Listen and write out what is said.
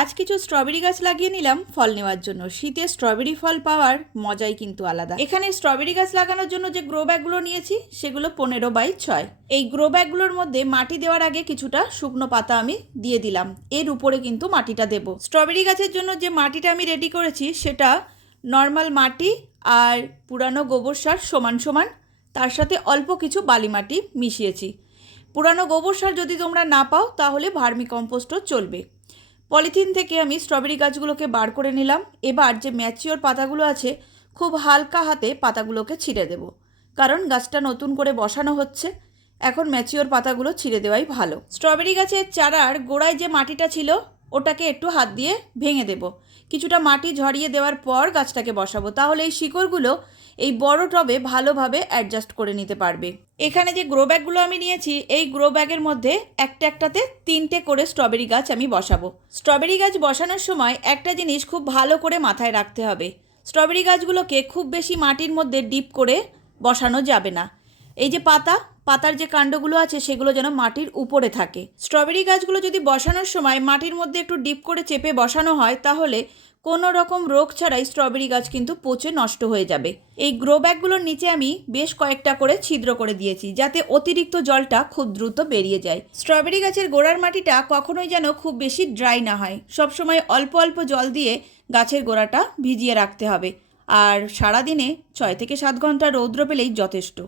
আজ কিছু স্ট্রবেরি গাছ লাগিয়ে নিলাম ফল নেওয়ার জন্য। শীতে স্ট্রবেরি ফল পাওয়ার মজাই কিন্তু আলাদা। এখানে স্ট্রবেরি গাছ লাগানোর জন্য যে গ্রো ব্যাগগুলো নিয়েছি, সেগুলো পনেরো বাই ছয়। এই গ্রো ব্যাগগুলোর মধ্যে মাটি দেওয়ার আগে কিছুটা শুকনো পাতা আমি দিয়ে দিলাম। এর উপরে কিন্তু মাটিটা দেব। স্ট্রবেরি গাছের জন্য যে মাটিটা আমি রেডি করেছি, সেটা নর্মাল মাটি আর পুরানো গোবর সার সমান সমান। তার সাথে অল্প কিছু বালি মাটি মিশিয়েছি। পুরানো গোবর সার যদি তোমরা না পাও, তাহলে ভার্মি কম্পোস্টও চলবে। পলিথিন থেকে আমি স্ট্রবেরি গাছগুলোকে বার করে নিলাম। এবার যে ম্যাচিওর পাতাগুলো আছে, খুব হালকা হাতে পাতাগুলোকে ছিঁড়ে দেব। কারণ গাছটা নতুন করে বসানো হচ্ছে, এখন ম্যাচিওর পাতাগুলো ছিঁড়ে দেওয়াই ভালো। স্ট্রবেরি গাছের চারার গোড়ায় যে মাটিটা ছিল ওটাকে একটু হাত দিয়ে ভেঙে দেব। কিছুটা মাটি ঝরিয়ে দেওয়ার পর গাছটাকে বসাবো। তাহলে এই শিকড়গুলো এই বড় টবে ভালোভাবে অ্যাডজাস্ট করে নিতে পারবে। এখানে যে গ্রো ব্যাগগুলো আমি নিয়েছি, এই গ্রো ব্যাগের মধ্যে একটা একটাতে তিনটে করে স্ট্রবেরি গাছ আমি বসাবো। স্ট্রবেরি গাছ বসানোর সময় একটা জিনিস খুব ভালো করে মাথায় রাখতে হবে। স্ট্রবেরি গাছগুলোকে খুব বেশি মাটির মধ্যে ডিপ করে বসানো যাবে না। এই যে পাতা পাতার যে কাণ্ডগুলো আছে সেগুলো যেন মাটির উপরে থাকে। স্ট্রবেরি গাছগুলো যদি বসানোর সময় মাটির মধ্যে একটু ডিপ করে চেপে বসানো হয়, তাহলে কোনো রকম রোগ ছাড়াই স্ট্রবেরি গাছ কিন্তু পচে নষ্ট হয়ে যাবে। এই গ্রো ব্যাগগুলোর নিচে আমি বেশ কয়েকটা করে ছিদ্র করে দিয়েছি, যাতে অতিরিক্ত জলটা খুব দ্রুত বেরিয়ে যায়। স্ট্রবেরি গাছের গোড়ার মাটিটা কখনোই যেন খুব বেশি ড্রাই না হয়। সবসময় অল্প অল্প জল দিয়ে গাছের গোড়াটা ভিজিয়ে রাখতে হবে। আর সারাদিনে ছয় থেকে সাত ঘণ্টা রৌদ্র পেলেই যথেষ্ট।